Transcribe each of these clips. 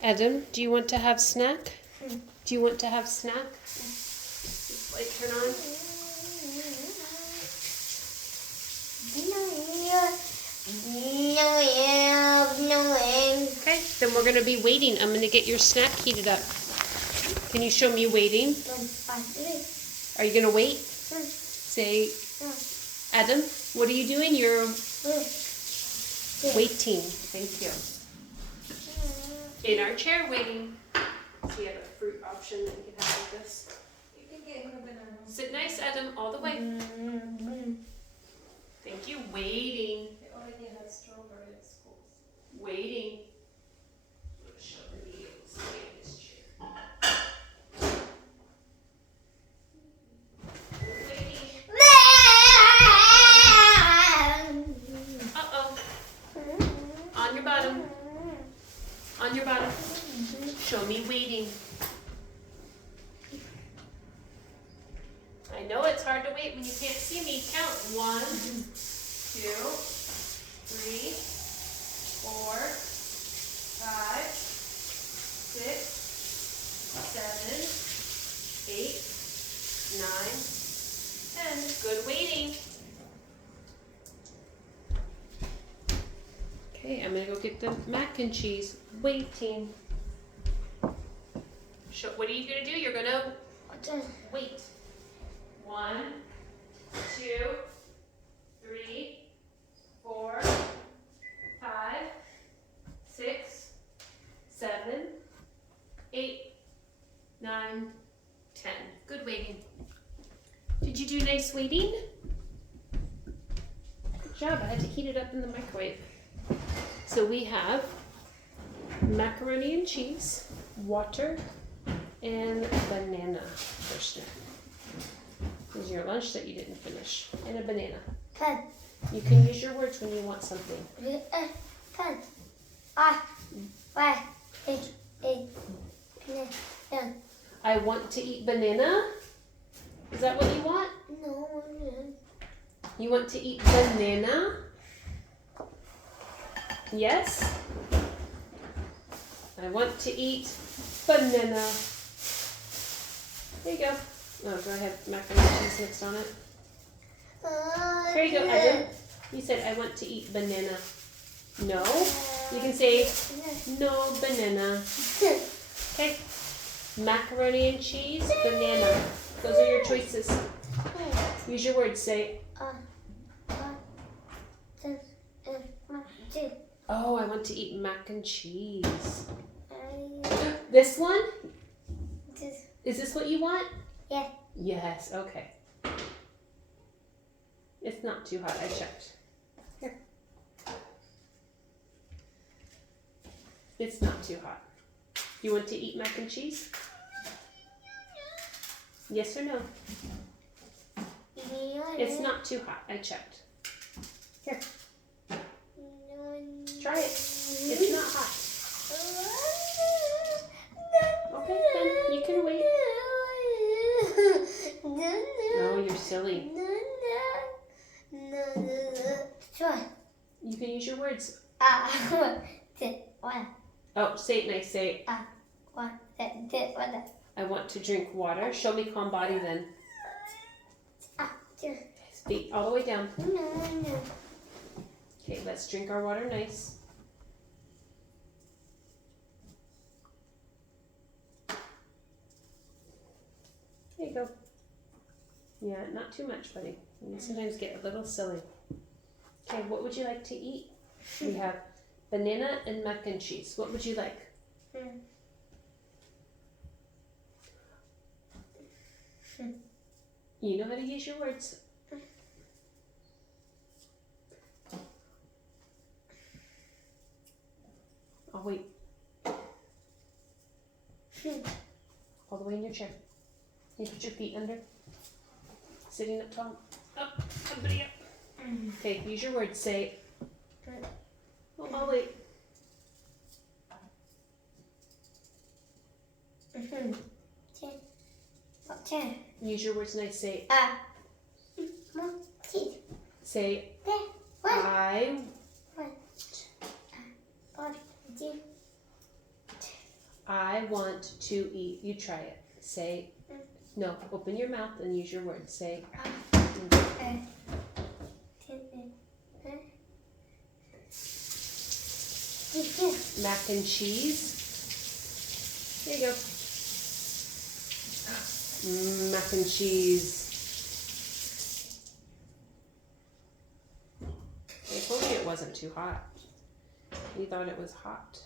Adam, do you want to have snack? Do you want to have snack? Light turn on. Okay, then we're going to be waiting. I'm going to get your snack heated up. Can you show me waiting? Are you going to wait? Say, Adam, what are you doing? You're waiting. Thank you. In our chair, waiting. So you have a fruit option that you can have with this. You can get him a banana. Sit nice, Adam, all the way. Thank you. Waiting. They already had strawberry at school. Waiting. I'm gonna show the video. Stay in this chair. Waiting. Uh-oh. On your bottom. On your bottom. Show me waiting. I know it's hard to wait when you can't see me. Count. 1, 2, 3, 4, 5, 6, 7, 8, 9, 10. Good waiting. Okay, I'm gonna go get the mac and cheese. Waiting. What are you gonna do? You're gonna wait. 1, 2, 3, 4, 5, 6, 7, 8, 9, 10. Good waiting. Did you do nice waiting? Good job. I had to heat it up in the microwave. So we have macaroni and cheese, water, and banana for snack. This is your lunch that you didn't finish. And a banana. You can use your words when you want something. I want to eat banana. Is that what you want? No. You want to eat banana? Yes? I want to eat banana. There you go. Oh, do I have macaroni and cheese mixed on it? Here you go, Adam. You said, I want to eat banana. No? You can say, no banana. Okay. Macaroni and cheese, banana. Those are your choices. Use your words. Say, oh, I want to eat mac and cheese. This one? Is this what you want? Yeah. Yes, okay. It's not too hot, I checked. Here. It's not too hot. You want to eat mac and cheese? Yes or no? It's not too hot, I checked. Here. Try it. It's not hot. Okay, then you can wait. Oh, you're silly. You can use your words. Oh, say it nice. Say, I want to drink water. Show me calm body then. Feet all the way down. Okay, let's drink our water nice. There you go. Yeah, not too much, buddy. You sometimes get a little silly. Okay, what would you like to eat? We have banana and mac and cheese. What would you like? You know how to use your words. I'll wait. All the way in your chair. You put your feet under. Sitting up tall. Up. Somebody up. Okay, use your words. Say, oh, I'll wait. Use your words nice. Say, say, I I want to eat. You try it. Say, no, open your mouth and use your words. Say, mac and cheese. There you go. Mac and cheese. I told you it wasn't too hot. You thought it was hot.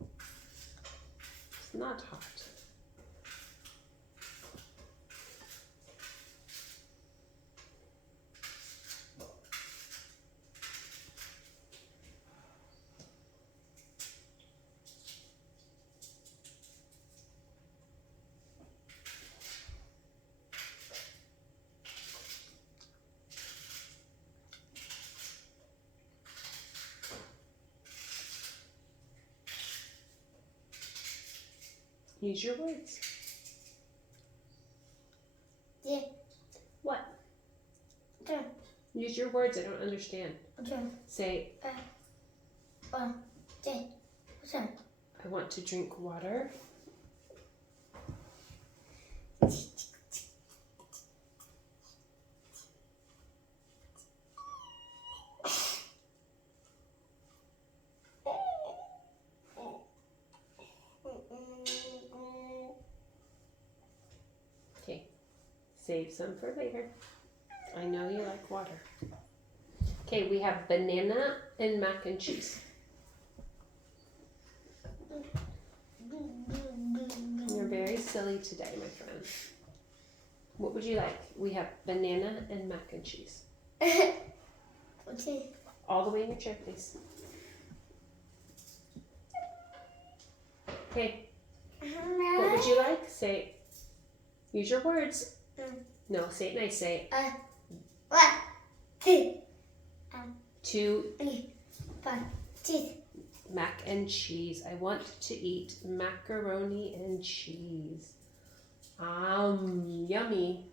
It's not hot. Use your words. Yeah. What? Okay. Use your words. I don't understand. Okay. Say, Okay. I want to drink water. Okay. Save some for later. I know you like water. Okay, we have banana and mac and cheese. You're very silly today, my friend. What would you like? We have banana and mac and cheese. Okay. All the way in your chair, please. Okay, what would you like? Say, use your words. No, say it nice. Say, to mac and cheese. I want to eat macaroni and cheese. Yummy.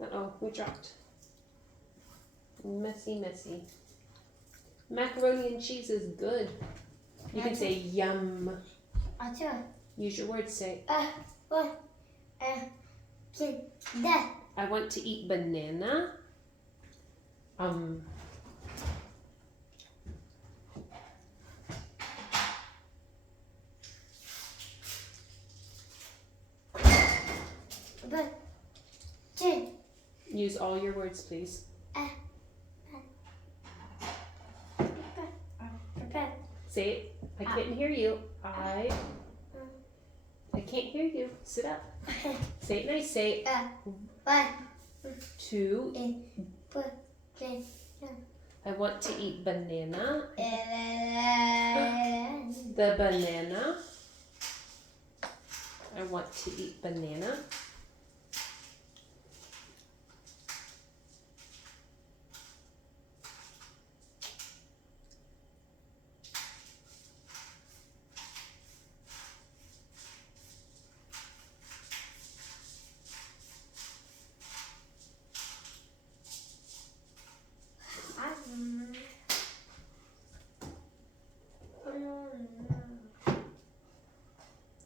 Uh-oh, we dropped. Messy, messy. Macaroni and cheese is good. You can say yum. Use your words. Say, I want to eat banana. Use all your words, please. Say it. I can't hear you. I can't hear you. Sit up. Say it nice. Say to. I want to eat banana. The banana. I want to eat banana.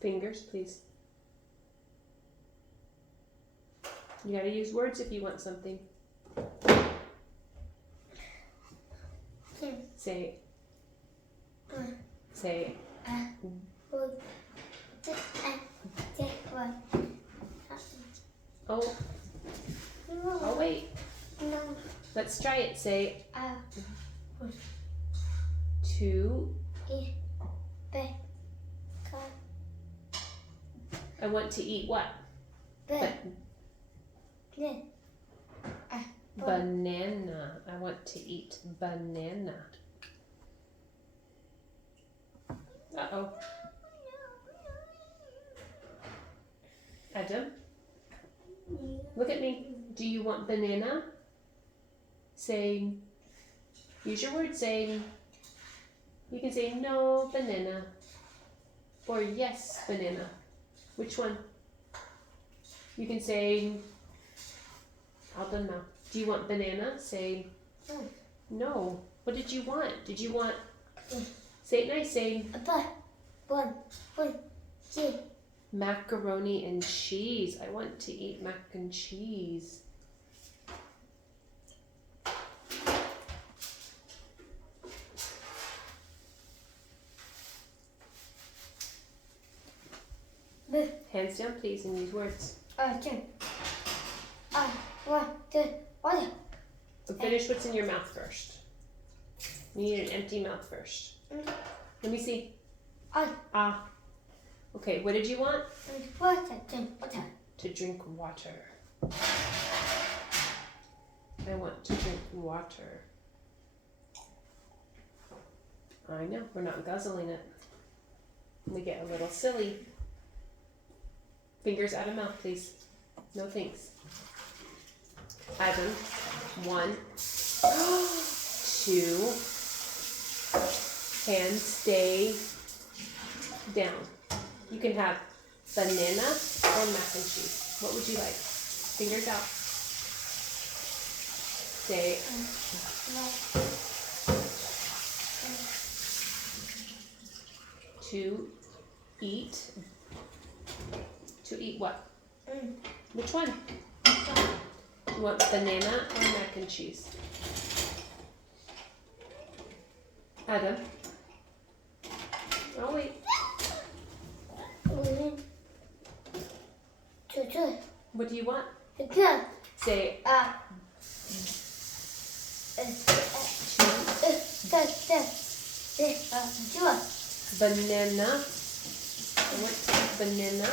Fingers, please. You gotta use words if you want something. Say. Say. Oh. Oh, wait. No. Let's try it. Say. To. I want to eat what? Banana. I want to eat banana. Uh-oh. Adam? Look at me. Do you want banana? Say, use your word. Say, you can say no banana or yes banana. Which one? You can say, all done now. Do you want banana? Say, no. What did you want? Did you want, Say it nice, say One, two. macaroni and cheese. I want to eat mac and cheese. Hands down, please, and use words. Two. One, two, one. So finish what's in your mouth first. You need an empty mouth first. Let me see. Ah. Okay, what did you want? Water. To drink water. I want to drink water. I know, we're not guzzling it. We get a little silly. Fingers out of mouth, please. No thanks. Ivan, 1, 2, hands stay down. You can have banana or mac and cheese. What would you like? Fingers out. Stay. To eat. To eat what? Which one? You want banana or mac and cheese? Adam? Oh wait. Two. What do you want? Good. Say banana. I want to eat banana.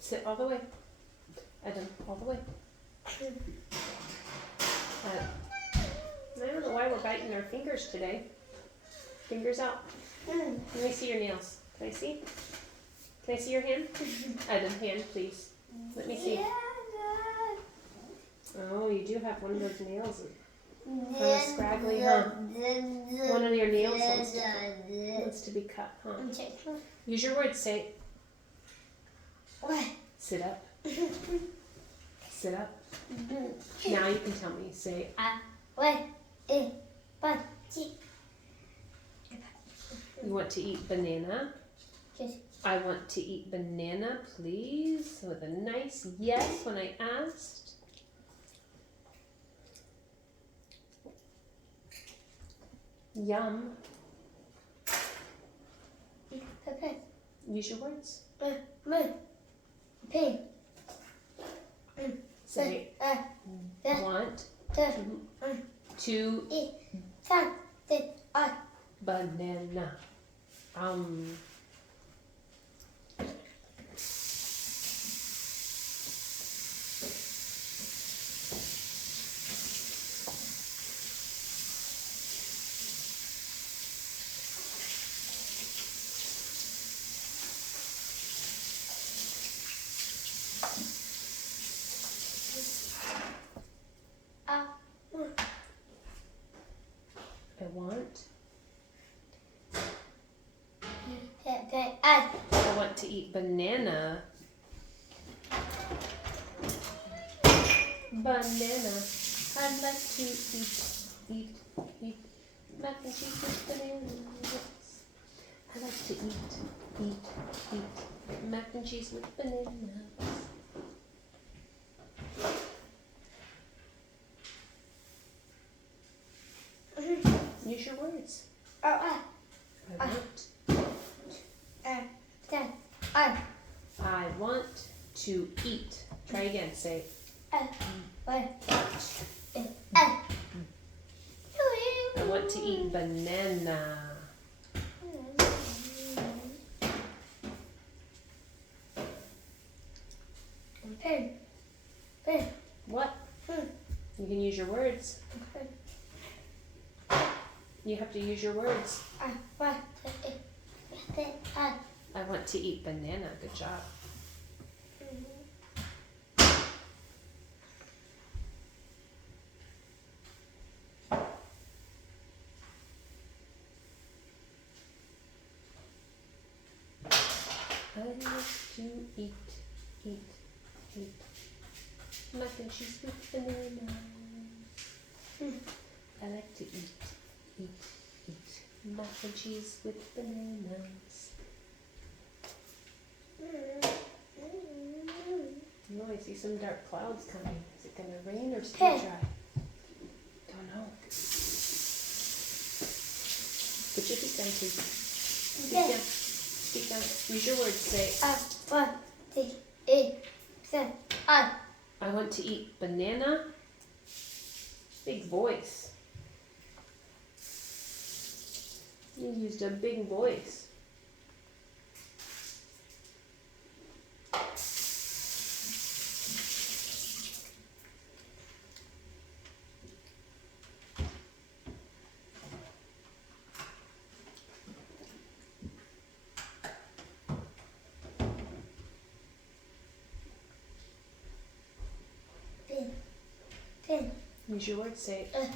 Sit all the way. Adam, all the way. I don't know why we're biting our fingers today. Fingers out. Let me see your nails. Can I see? Can I see your hand? Adam, hand, please. Let me see. Oh, you do have one of those nails. Kind of scraggly, huh? One of your nails wants to be cut, huh? Use your words. Say, sit up. Sit up. Now you can tell me. Say, you want to eat banana? I want to eat banana, please. With a nice yes when I asked. Yum. Use your words. Say, want to eat banana. I want to eat banana. Banana. I'd like to eat mac and cheese with bananas. I like to eat mac and cheese with bananas. Use your words. I want to eat. Try again. Say. I want to eat banana. What? You can use your words. You have to use your words. I want to eat banana. Good job. like to eat, eat, eat mac and cheese with banana. I like to eat, eat, eat mac and cheese with bananas. Oh, I see some dark clouds coming. Is it gonna rain or stay dry? Don't know. Put your feet down, please. Speak down. Speak down. Use your words. Say, I want to eat banana. Big voice. You used a big voice. Use your words. Say, I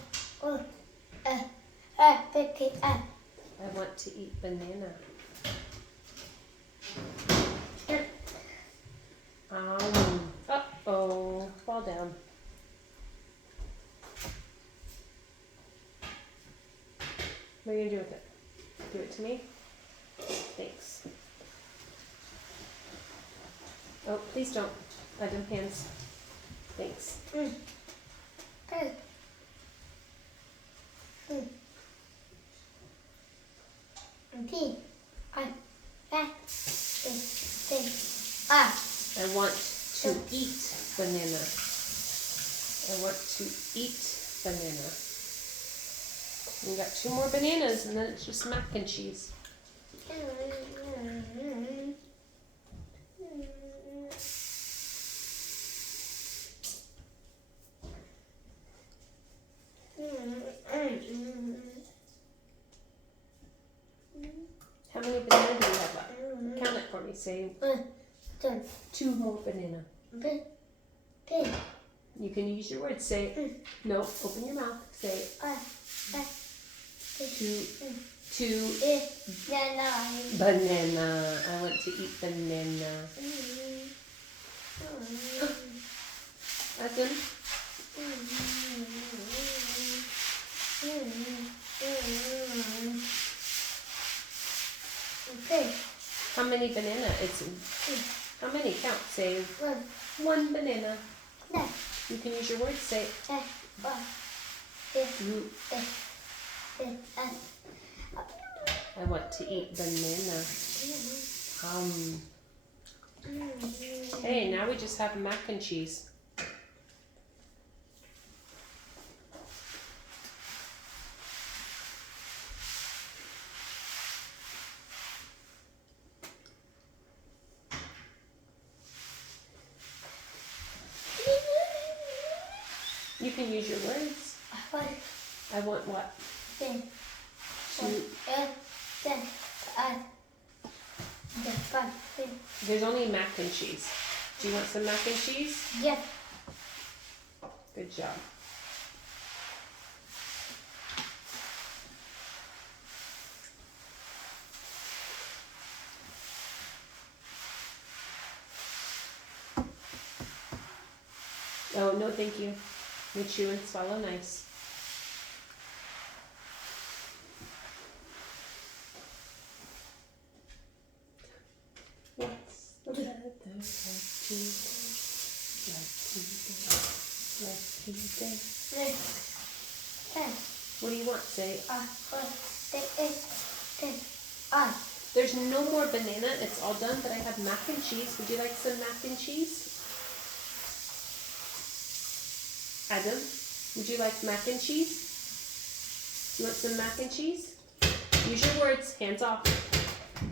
want to eat banana. Uh-oh. Fall down. What are you going to do with it? Give it to me? Thanks. Oh, please don't. I don't hands. Thanks. I want to eat banana. I want to eat banana. We got 2 more bananas and then it's just mac and cheese. How many bananas do you have left? Count it for me. Say 2 more banana. You can use your words. Say no. Open your mouth. Say 2 banana. I want to eat banana. Again. How many banana? How many? Count. Say 1 banana. You can use your words. Say I want to eat banana. Hey, now we just have mac and cheese. You can use your words. I want what? There's only mac and cheese. Do you want some mac and cheese? Yeah. Good job. Oh, no thank you. You chew and swallow nice. What's the weather like today? What do you want? Say. There's no more banana. It's all done, but I have mac and cheese. Would you like some mac and cheese? Adam, would you like mac and cheese? You want some mac and cheese? Use your words. Hands off.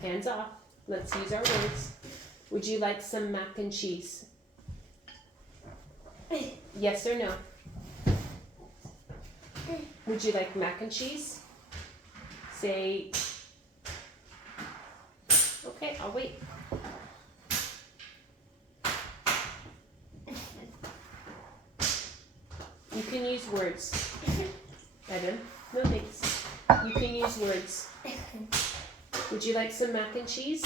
Hands off. Let's use our words. Would you like some mac and cheese? Yes or no? Would you like mac and cheese? Say, okay, I'll wait. You can use words. Adam, no thanks. You can use words. Would you like some mac and cheese?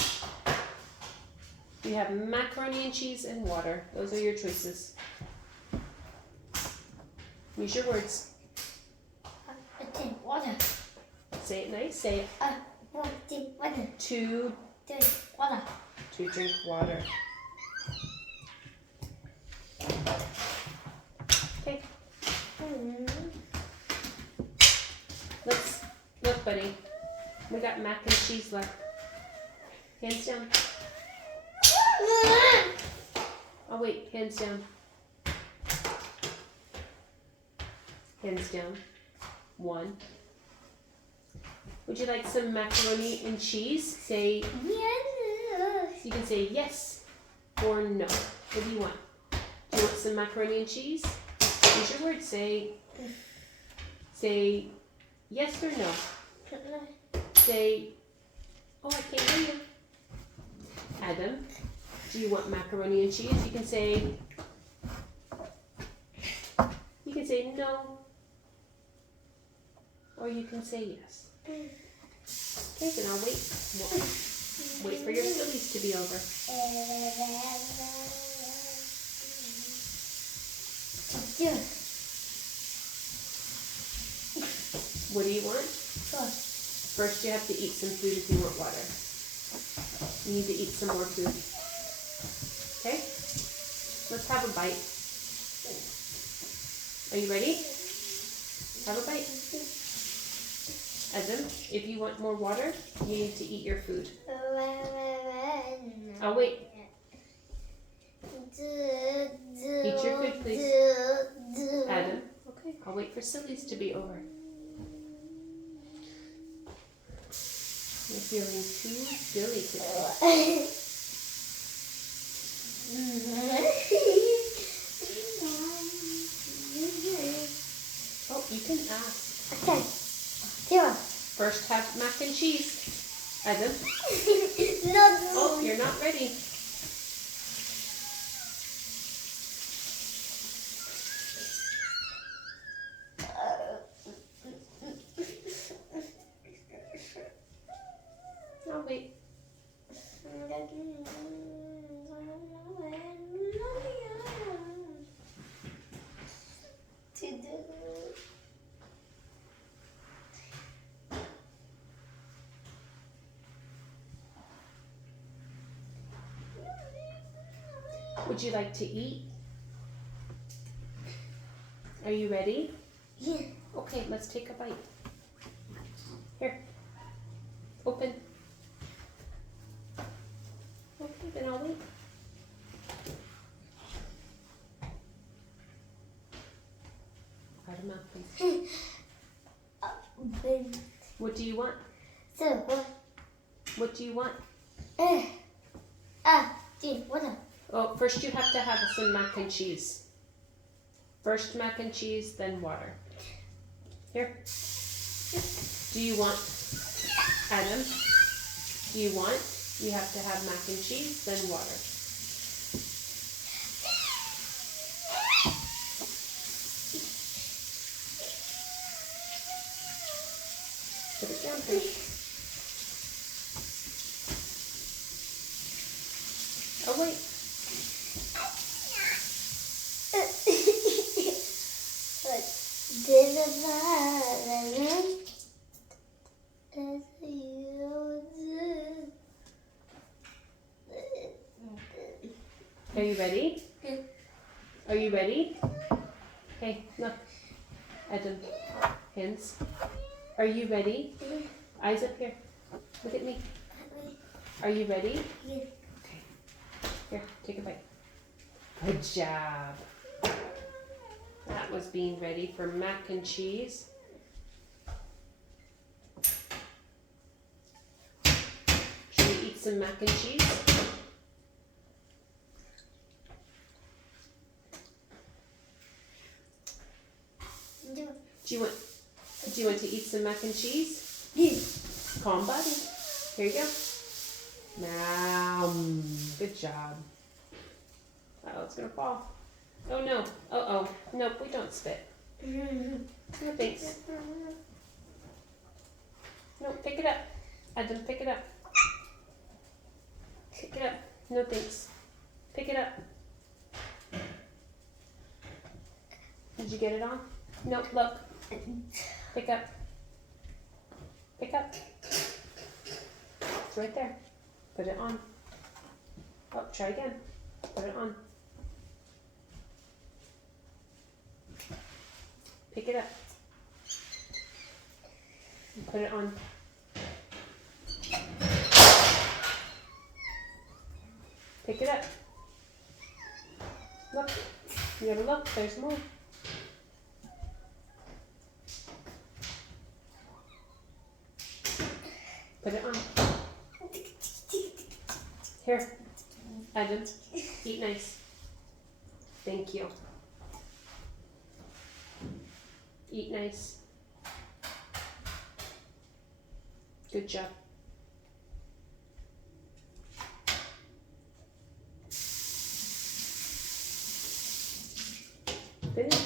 You have macaroni and cheese and water. Those are your choices. Use your words. Drink water. Say it nice. Say it. Want to drink water. To Drink water. drink water. Okay. Let's look, buddy. We got mac and cheese left. Hands down. Oh wait, hands down. Hands down. 1. Would you like some macaroni and cheese? Say, Yes. you can say yes or no. What do you want? Do you want some macaroni and cheese? Use your words. Say yes or no. Say, oh, I can't hear you. Adam, do you want macaroni and cheese? You can say no. Or you can say yes. Okay, then I'll wait. Wait for your sillies to be over. What do you want? First, you have to eat some food if you want water. You need to eat some more food. Okay? Let's have a bite. Are you ready? Have a bite. Adam, if you want more water, you need to eat your food. I'll wait. Eat your food, please. Adam, okay, I'll wait for sillies to be over. You're feeling too silly today. Oh, you can ask. Okay. Here. First, have mac and cheese. Adam. No. Oh, you're not ready. I'll wait. Would you like to eat? Are you ready? Yeah. Okay, let's take a bite. Here. Open. Okay, then I'll wait. Out of mouth, please. What do you want? So what? What do you want? Drink water. Oh, first you have to have some mac and cheese. First mac and cheese, then water. Here. Do you want, Adam? Do you want? You have to have mac and cheese, then water. Put it down, please. Oh, wait. Are you ready? Are you ready? Hey, look. Adam, hands. Are you ready? Eyes up here. Look at me. Are you ready? Yeah. Okay. Here, take a bite. Good job. That was being ready for mac and cheese. Should we eat some mac and cheese? Do you want to eat some mac and cheese? Yeah. Calm body. Here you go. Now, good job. Oh, it's gonna fall. Oh no. Uh-oh. Nope, we don't spit. No thanks. No, pick it up. Adam, pick it up. Pick it up. No thanks. Pick it up. Did you get it on? No, look. Pick up. Pick up. It's right there. Put it on. Oh, try again. Put it on. Pick it up. And put it on. Pick it up. Look. You gotta look. There's more. Put it on. Here. Adam. Eat nice. Thank you. Eat nice. Good job. Finish.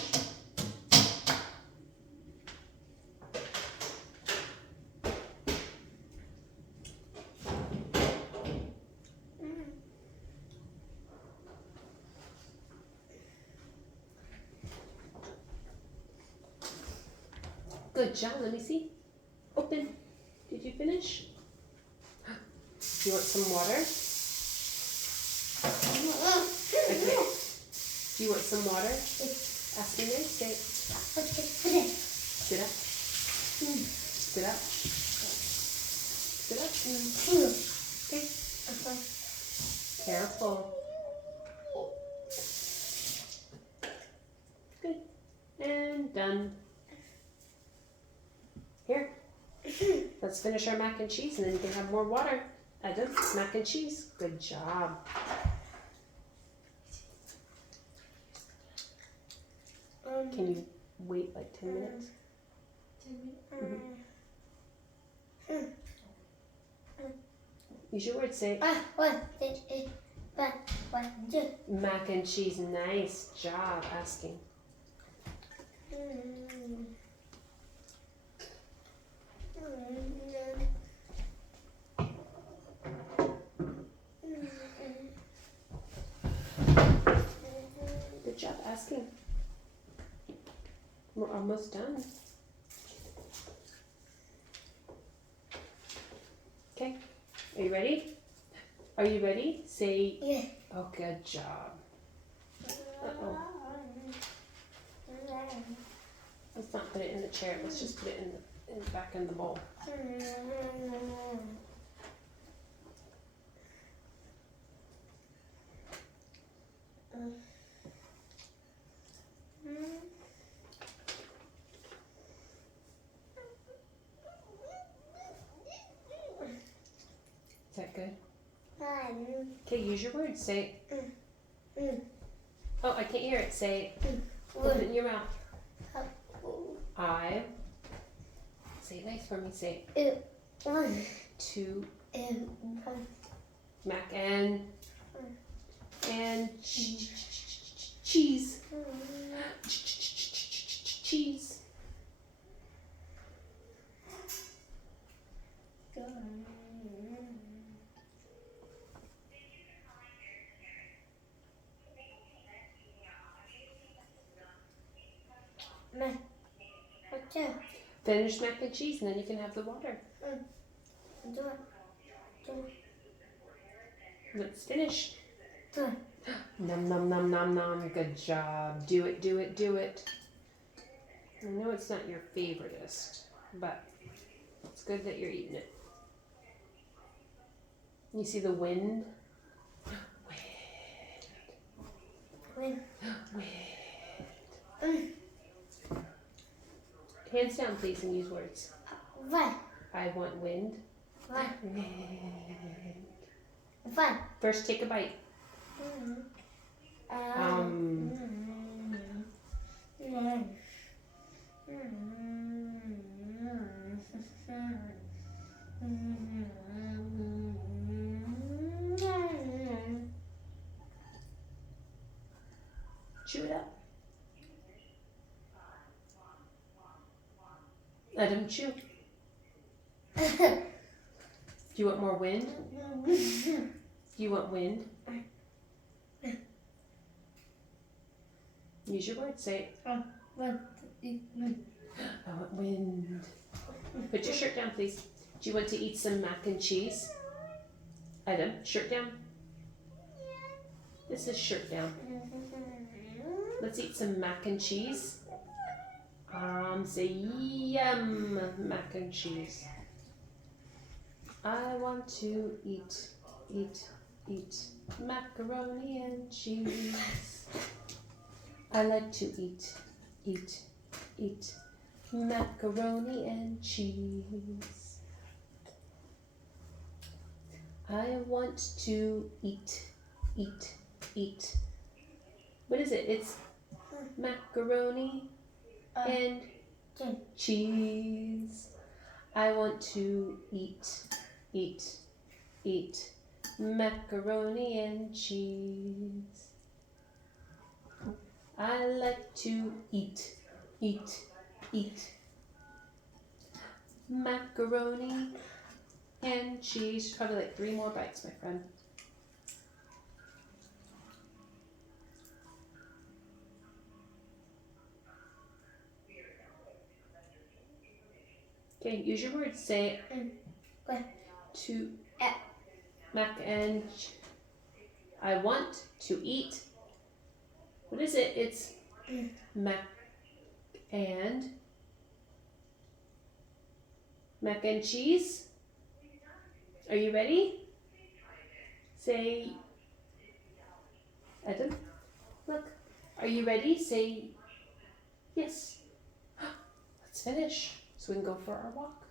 Good job. Let me see. Open. Did you finish? Do you want some water? Okay. Do you want some water? Ask me this. Say, sit up. Sit up. Sit up. Okay. Careful. Good. And done. Here. Let's finish our mac and cheese and then you can have more water. Adam, mac and cheese. Good job. Can you wait like 10 minutes? 10 minutes. Use your word. Say mac and cheese. Nice job asking. Good job asking. We're almost done. Okay. Are you ready? Are you ready? Say, Yeah. oh, good job. Uh-oh. Let's not put it in the chair. Let's just put it back in the bowl. Is that good? Okay, use your words. Say, oh, I can't hear it. Say, open it in your mouth. I. Say it nice for me. Say, two. Mac and cheese. Cheese. Finish mac and cheese and then you can have the water. Let's finish. Nom nom nom nom nom. Good job. Do it, do it, do it. I know it's not your favoriteest, but it's good that you're eating it. You see the wind? Wind. Hands down, please, and use words. I want wind. First, take a bite. Chew it up. Let him chew. Do you want more wind? Do you want wind? Use your word. Say it. I want wind. Put your shirt down, please. Do you want to eat some mac and cheese? Adam, shirt down. This is shirt down. Let's eat some mac and cheese. Say yum, mac and cheese. I want to eat macaroni and cheese. I like to eat macaroni and cheese. I want to eat. What is it? It's macaroni and cheese. I want to eat macaroni and cheese. I like to eat macaroni and cheese. Probably like 3 more bites, my friend. Okay, use your words. Say to mac and I want to eat. What is it? It's mac and cheese. Are you ready? Say, Adam, look. Are you ready? Say yes. Let's finish so we can go for our walk.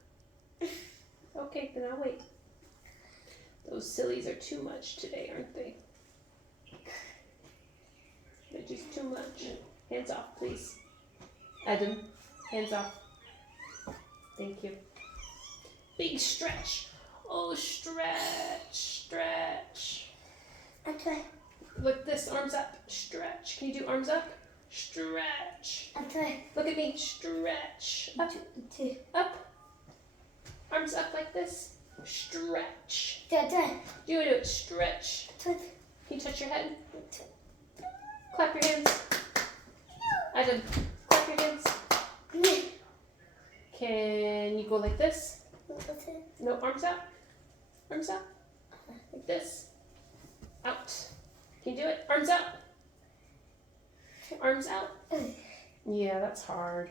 Okay, then I'll wait. Those sillies are too much today, aren't they? They're just too much. Hands off, please. Adam, hands off. Thank you. Big stretch. Oh, stretch. Okay. Look this, arms up. Stretch. Can you do arms up? Stretch. Okay. Look at me. Stretch. Up. Up. Arms up like this. Stretch. Do it. Stretch. Can you touch your head? Clap your hands. Adam, clap your hands. Can you go like this? No, arms out. Arms out. Like this. Out. Can you do it? Arms out. Arms out. Yeah, that's hard.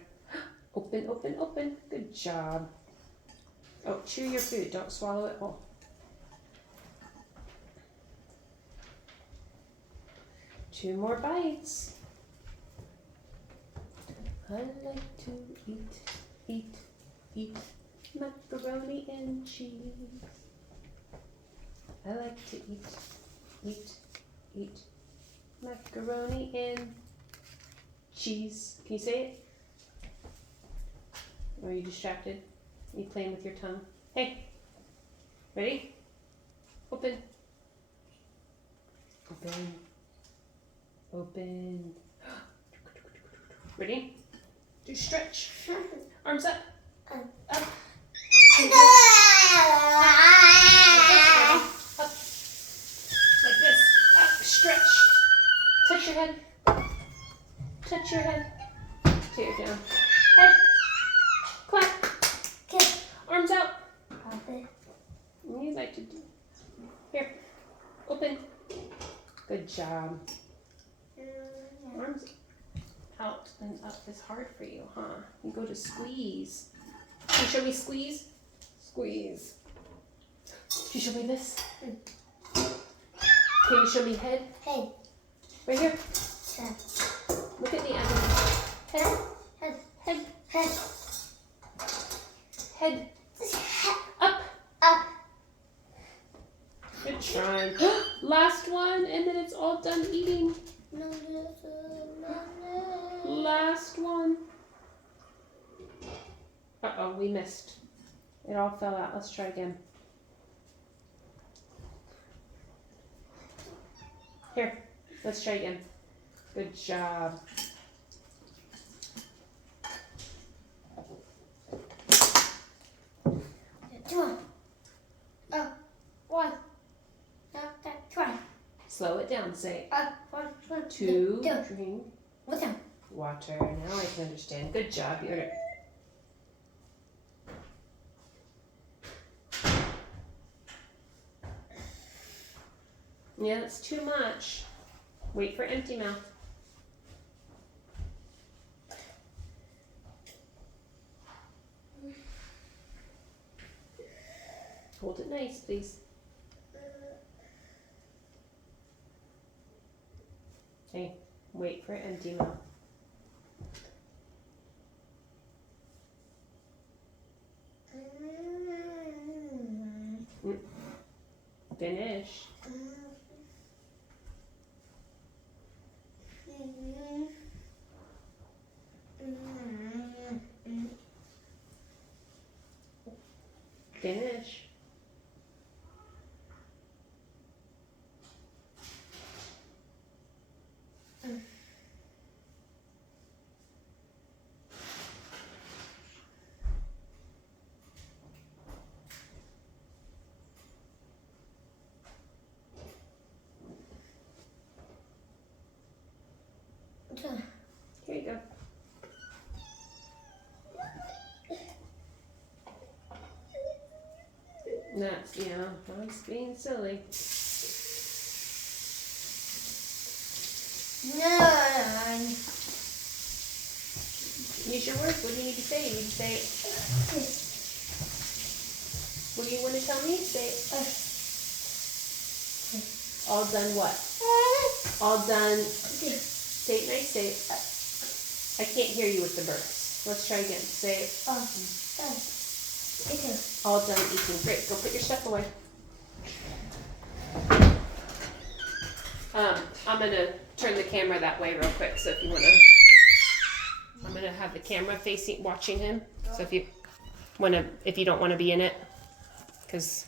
Open. Good job. Oh, chew your food. Don't swallow it whole. Two more bites. I like to eat macaroni and cheese. I like to eat macaroni and cheese. Can you say it? Or are you distracted? Are you playing with your tongue? Hey, ready? Open. Ready? Do stretch. Arms up. Up. Up. Like this. Up. Stretch. Touch your head. Tear down. Head. Clap. Arms out. You like to do. Here. Open. Good job. Arms out and up is hard for you, huh? You go to squeeze. Can you show me squeeze? Squeeze. Can you show me this? Can you show me head? Hey. Right here. Look at me, Adam. Head. Up. Good try. Last one, and then it's all done eating. Last one. Uh-oh, we missed. It all fell out. Let's try again. Here, let's try again. Good job. One. down. Say, 1, 2, 2, drink water. water. Now I can understand. Good job. You're Yeah, it's too much. Wait for empty mouth. Hold it nice, please. Okay, wait for empty mouth. Finish. Finish. Here you go. That's, that's being silly. No. Use your words. What do you need to say? You need to say, what do you want to tell me? Say, all done what? All done. Say it nice. Say it. I can't hear you with the burps. Let's try again. Say it. All done eating. Great. Go put your stuff away. I'm going to turn the camera that way real quick. So if you want to, I'm going to have the camera facing, watching him. So if you want to, if you don't want to be in it, because